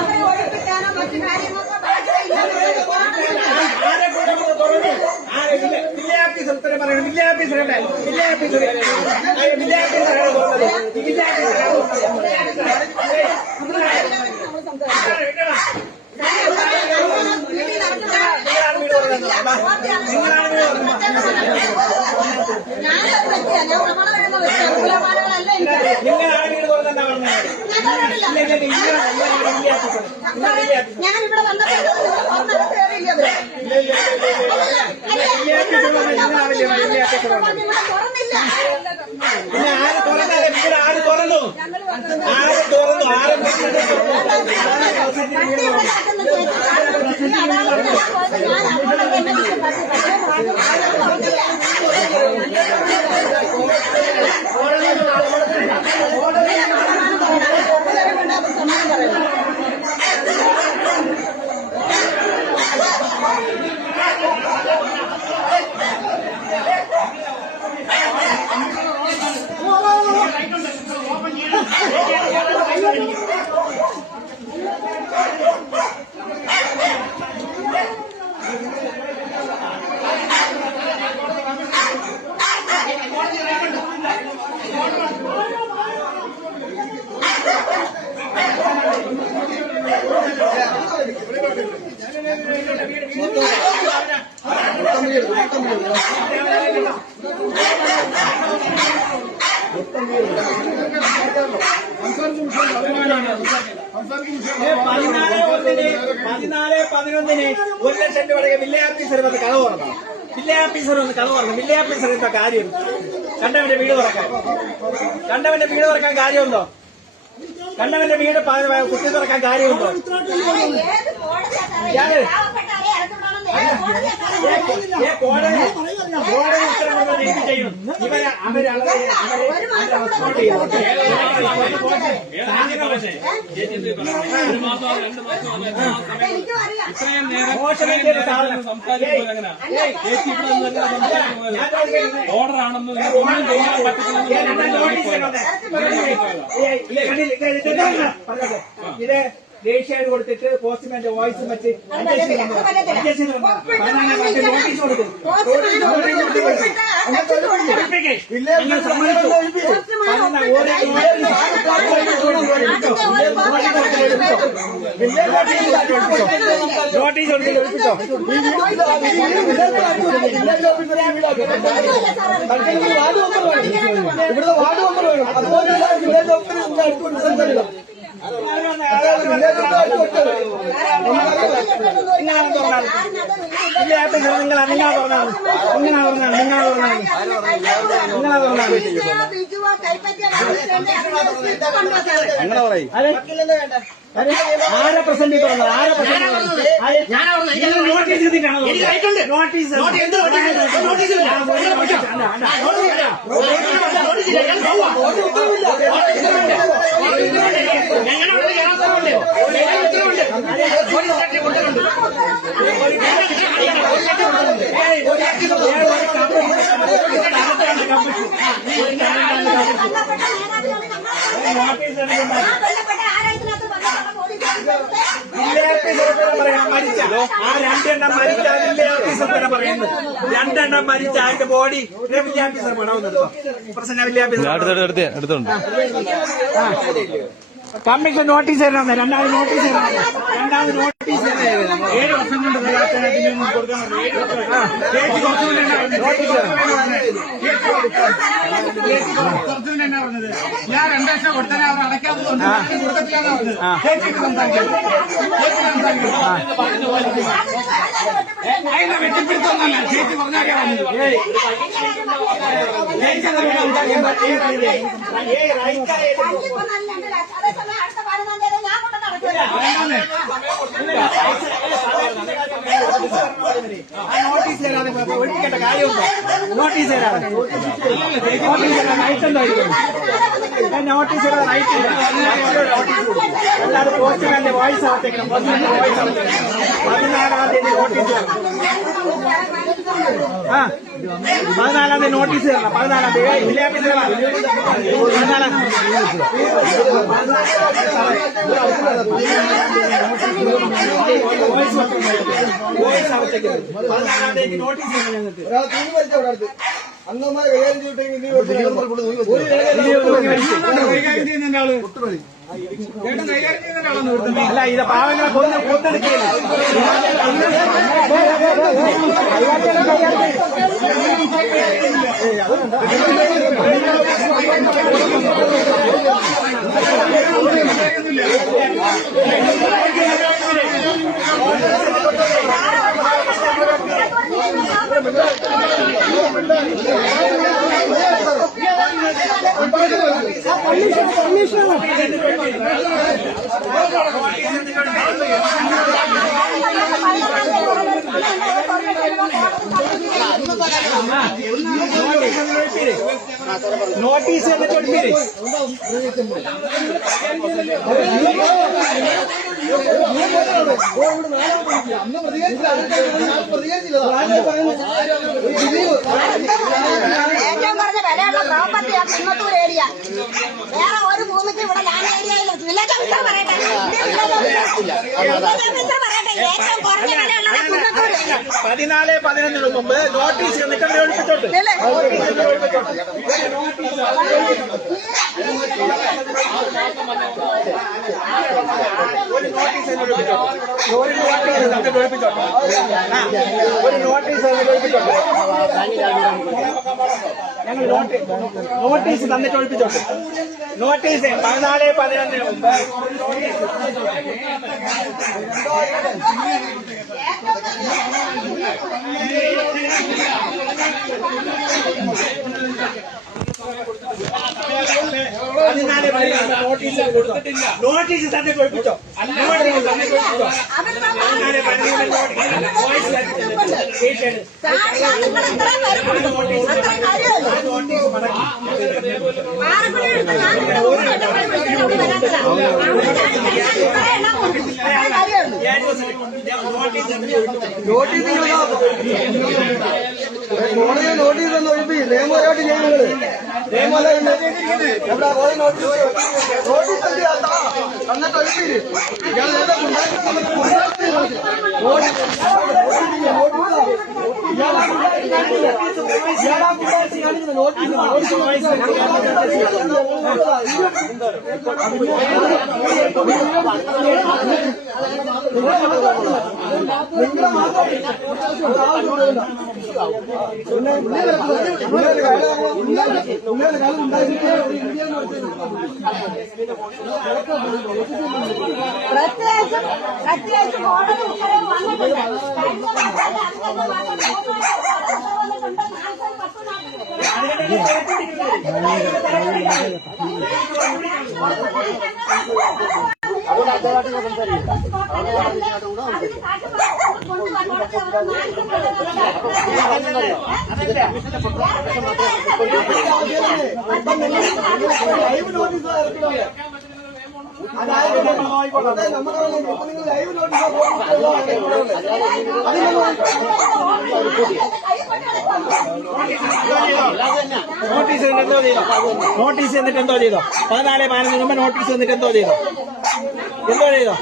അവരെ ഒഴിപ്പിക്കാനോ മറ്റു കാര്യങ്ങൾക്കോ ഞാനിവിടെ വില്ലേജ് വന്ന് കഥ തുറക്കണം. വില്ലേജ് വന്ന് കഥ തുറക്കണം. വില്ലേജ് എന്താ കാര്യം? കണ്ടവന്റെ വീട് തുറക്കാൻ കാര്യമുണ്ടോ? കണ്ടവന്റെ വീട് കുത്തി തുറക്കാൻ കാര്യമുണ്ടോ? ഓർഡറാണെന്ന് ഇത് ദേശീയ കൊടുത്തിട്ട് പോസ്റ്റ്മാന്റെ വോയിസ് മറ്റ് നോട്ടീസ് ഇവിടുത്തെ വാർഡ് മെമ്പർ വേണം. അതുപോലെ വില്ലേജ് ഓഫീസർ അടുത്തുകൊണ്ട് ആരെ പ്രസന്റ് ചെയ്തോ? നോട്ടീസ് രണ്ടെണ്ണം മരിച്ച അതിന്റെ ബോഡി വില്ലേജ് പണവുന്നുണ്ടോ? പ്രസന്ന വില്ലേജ് അടുത്തുണ്ട്. കമ്മീഷൻ നോട്ടീസ് തരണം. രണ്ടാമത് നോട്ടീസ് 7 വർഷം കൊണ്ട് ഞാൻ 2 ലക്ഷം കൊടുത്തന്നെ അവർ അടയ്ക്കാൻ കൊടുക്കത്തില്ലാന്ന് അതിനെ വെട്ടിപ്പിടുത്തൊന്നല്ല. ചേച്ചി പറഞ്ഞാൽ നോട്ടീസ് തരാതെ ഒഴിപ്പിക്കേണ്ട കാര്യമുണ്ടോ? നോട്ടീസ് തരാതെ നോട്ടീസ് തരാതെ റൈറ്റ് എല്ലാവരും പോസ്റ്റ്മാന്റെ വോയിസ് ആവത്തേക്കണം. 16-ാം തീയതി നോട്ടീസ് ആ 14-ാം തീയതി നോട്ടീസ് തരണം. 14-ാം തീയതി വില്ലേജ് ഓഫീസർ 14-ാം തീയതി നോട്ടീസ് തരണം ഞങ്ങൾക്ക്. അന്നമാരെ കൈകാര്യം അല്ല ഇത് പാവങ്ങളെ കൊന്നെടുക്കുകയില്ല. നോട്ടീസ് എന്നിട്ട് ഒളിപ്പിര്. ഏറ്റവും കുറഞ്ഞ വിലയുള്ള പ്രോപ്പർട്ടിയാണ് കുന്നത്തൂർ ഏരിയ. വേറെ ഒരു ഭൂമിക്ക് ഇവിടെ ലാൻഡ് ഏരിയയിലും വില്ലേജ് ഓഫീസർ പറയട്ടെ, ഏറ്റവും കുറഞ്ഞ വിലയുള്ളത് കുന്നത്തൂർ. 14-11 മുമ്പ് നോട്ടീസ് എന്നിട്ട് ഒളിപ്പിച്ചോട്ട്. ഒരു നോട്ടീസ് തന്നിട്ട് ഞങ്ങൾ നോട്ടീസ് തന്നിട്ട് ഒളിപ്പിച്ചോട്ട്. നോട്ടീസ് 14-11 മുമ്പ് നോട്ടീസ് തന്നിട്ട് ഒളിപ്പിച്ചോ. കോടതി നോട്ടീസ് ഒന്ന് ഒഴിപ്പിക്കും. നിയമപരമായിട്ട് ചെയ്യുന്നത് നോട്ടീസ് എന്നിട്ട് ഒഴിപ്പിക്കും. പ്രത്യേകിച്ചും കോടതി ഉത്തരവ് വന്നിട്ടുണ്ട്. നോട്ടീസ് എന്തോ ചെയ്തോ? നോട്ടീസ് എന്നിട്ട് എന്തോ ചെയ്തോ? 14-15 മുമ്പ് നോട്ടീസ് എന്നിട്ട് എന്തോ ചെയ്തോ? എന്തോ ചെയ്തോ?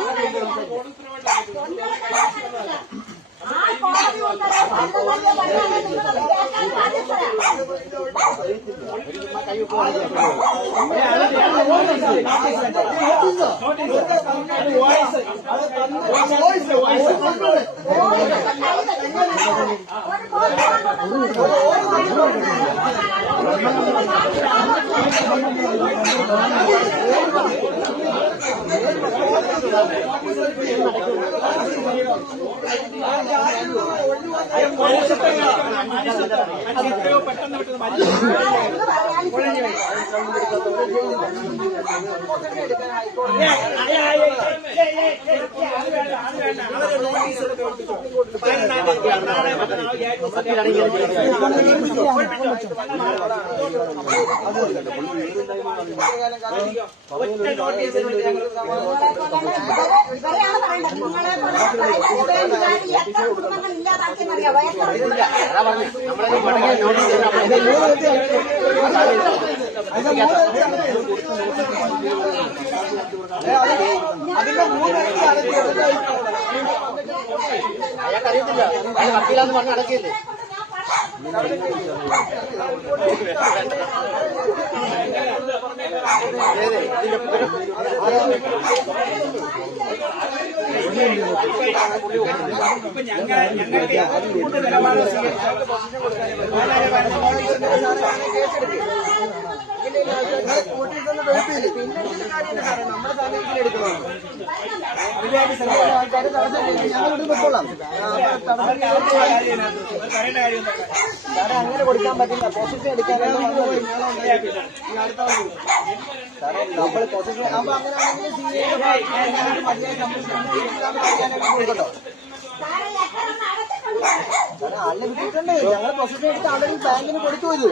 ഇവരെയാണ് പറയേണ്ടത്. നിങ്ങളെ പോലെ എത്ര കുടുംബങ്ങൾ ഇല്ലാതാക്കിയെന്നറിയാം. അതിന്റെ 3 അയാൾക്കറിയത്തില്ല, അയാൾ വക്കീലാന്ന് പറഞ്ഞ് അടക്കിയില്ലേ? ഇപ്പൊ ഞങ്ങൾക്ക് കൂട്ടു നിലപാട് നമ്മുടെ സമയത്തിൽ എടുക്കണം. ഞങ്ങൾ പൊക്കോളാം. സാറേ അങ്ങനെ കൊടുക്കാൻ പറ്റില്ല. പൊസിഷൻ എടുക്കാനാണ് സാറേ നമ്മൾ പൊസിഷൻ അപ്പൊ അങ്ങനെയാണെങ്കിൽ കൊടുക്കട്ടോ. ആളിനെ വിട്ടിട്ടുണ്ട്. ഞങ്ങൾ പൊസിഷൻ എടുത്ത് അവിടെ ബാങ്കിന് കൊടുത്തു വരൂ.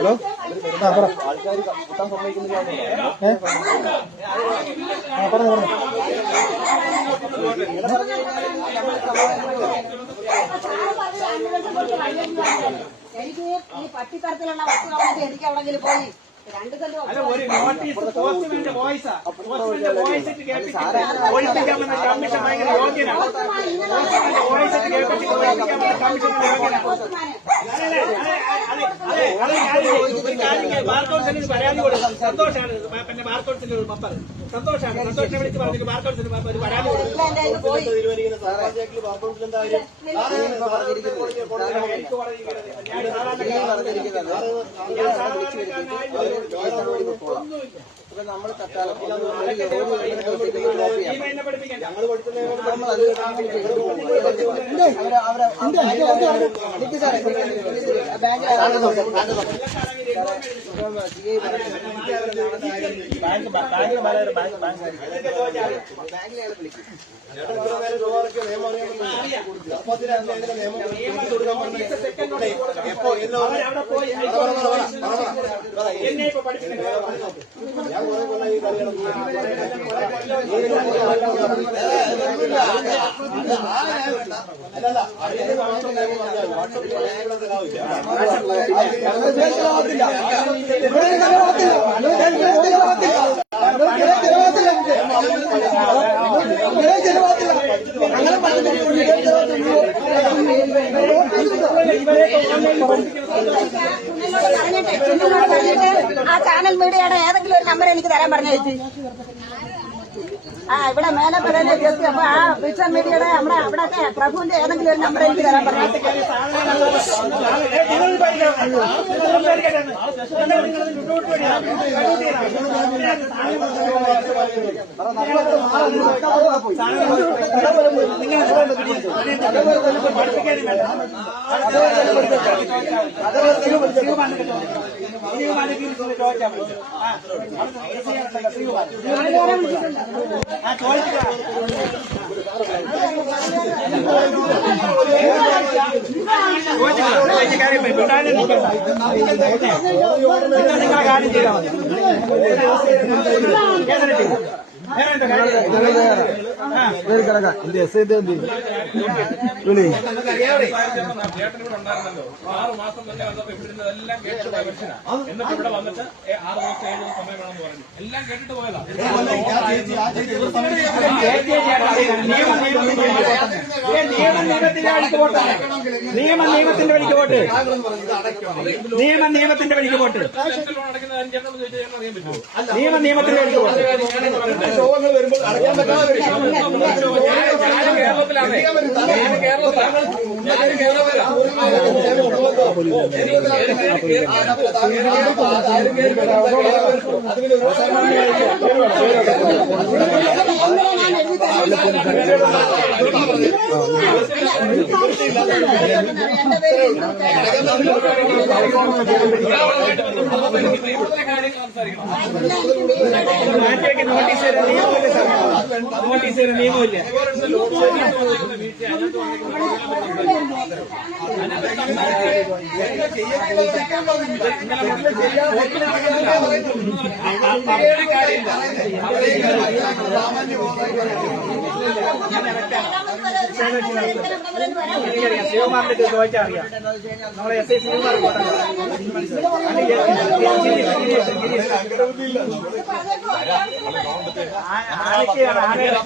ആൾക്കാർ കൂട്ടാൻ സമ്മതിക്കുന്നില്ല. എനിക്ക് ഈ പട്ടിത്തരത്തിലുള്ള വസ്തുക്കളൊക്കെ എനിക്ക് എവിടെങ്കിലും പോയി 2 സെന്റ് ഒരു നോട്ടീസ് പോസ്റ്റ്മാന്റെ വോയിസാ. പോസ്റ്റ്മാന്റെ വോയിസ് ഇട്ട് കേൾപ്പിച്ചിട്ട് ഒഴിപ്പിക്കാമെന്ന കമ്മീഷൻ ഭയങ്കര യോഗ്യനാണ്. വോയിസ് ഇട്ട് കേൾപ്പിച്ചിട്ട് ഒഴിപ്പിക്കാമെന്ന കമ്മീഷൻ യോഗ്യനാണ്. ബാർക്കോട്സിന് പരാതി കൊടുക്കും. സന്തോഷാണ്. പിന്നെ ബാർക്കോട്സിന്റെ ഒരു മപ്പർ സന്തോഷാണ്. സന്തോഷിനെ വിളിച്ച് പറഞ്ഞു ബാർക്കോട്സിന് ഒരു പരാതി കൊടുക്കും. ഇപ്പൊ നമ്മൾ തൽക്കാലം എന്നെ ഇപ്പൊ പഠിപ്പിക്കുന്നത് ആ ചാനൽ മീഡിയയുടെ ഏതെങ്കിലും ഒരു നമ്പർ എനിക്ക് തരാൻ പറഞ്ഞു ചേച്ചി. ഇവിടെ മേലെ പറയുന്ന ചേച്ചി. അപ്പൊ ആ വിഷൻ മീഡിയയുടെ നമ്മുടെ അവിടത്തെ പ്രഭുവിന്റെ ഏതെങ്കിലും ഒരു നമ്പർ എനിക്ക് തരാൻ പറഞ്ഞു. നിങ്ങളെ കാര്യം ചെയ്താൽ മതി. ഉണ്ടായിരുന്നല്ലോ 6 മാസം തന്നെ വന്നപ്പോ ഇവിടെ ഇരുന്നതെല്ലാം കേട്ടിട്ട് പോയ മനുഷ്യനാ. എന്നിട്ട് ഇവിടെ വന്നിട്ട് 6 ദിവസം 7 ദിവസം സമയം വേണമെന്ന് പറഞ്ഞു. എല്ലാം കേട്ടിട്ട് പോയതാ. നിയമത്തിന്റെ വഴിക്ക് വോട്ട്. നിയമത്തിന്റെ വഴിക്ക് വോട്ട്. അടയ്ക്കുന്ന കാര്യം ചേട്ടനോട് ചോദിച്ചാൽ ചേട്ടൻ അറിയാൻ പറ്റുമോ? നിയമത്തിന്റെ വഴിക്ക് വോട്ട്. രോഗങ്ങൾ വരുമ്പോൾ അടയ്ക്കാൻ പറ്റാതെ കേരളത്തിലാണ്. കേരളത്തിലാണ് ഇന്നലെ ഞാൻ എഴുതി തരാം. എന്റെ പേര് മാറ്റിവെക്കാൻ നോട്ടീസ് തരുന്ന നിയമമില്ല സാർ. നോട്ടീസ് തരുന്ന നിയമമില്ല. എനിക്കറിയാം, ശിവകുമാറിന്റെ ചോദിച്ചാൽ അറിയാം. നമ്മളെ എസ് ഐ ശിവകുമാർ ആനയ്ക്കാണ് ആനയുടെ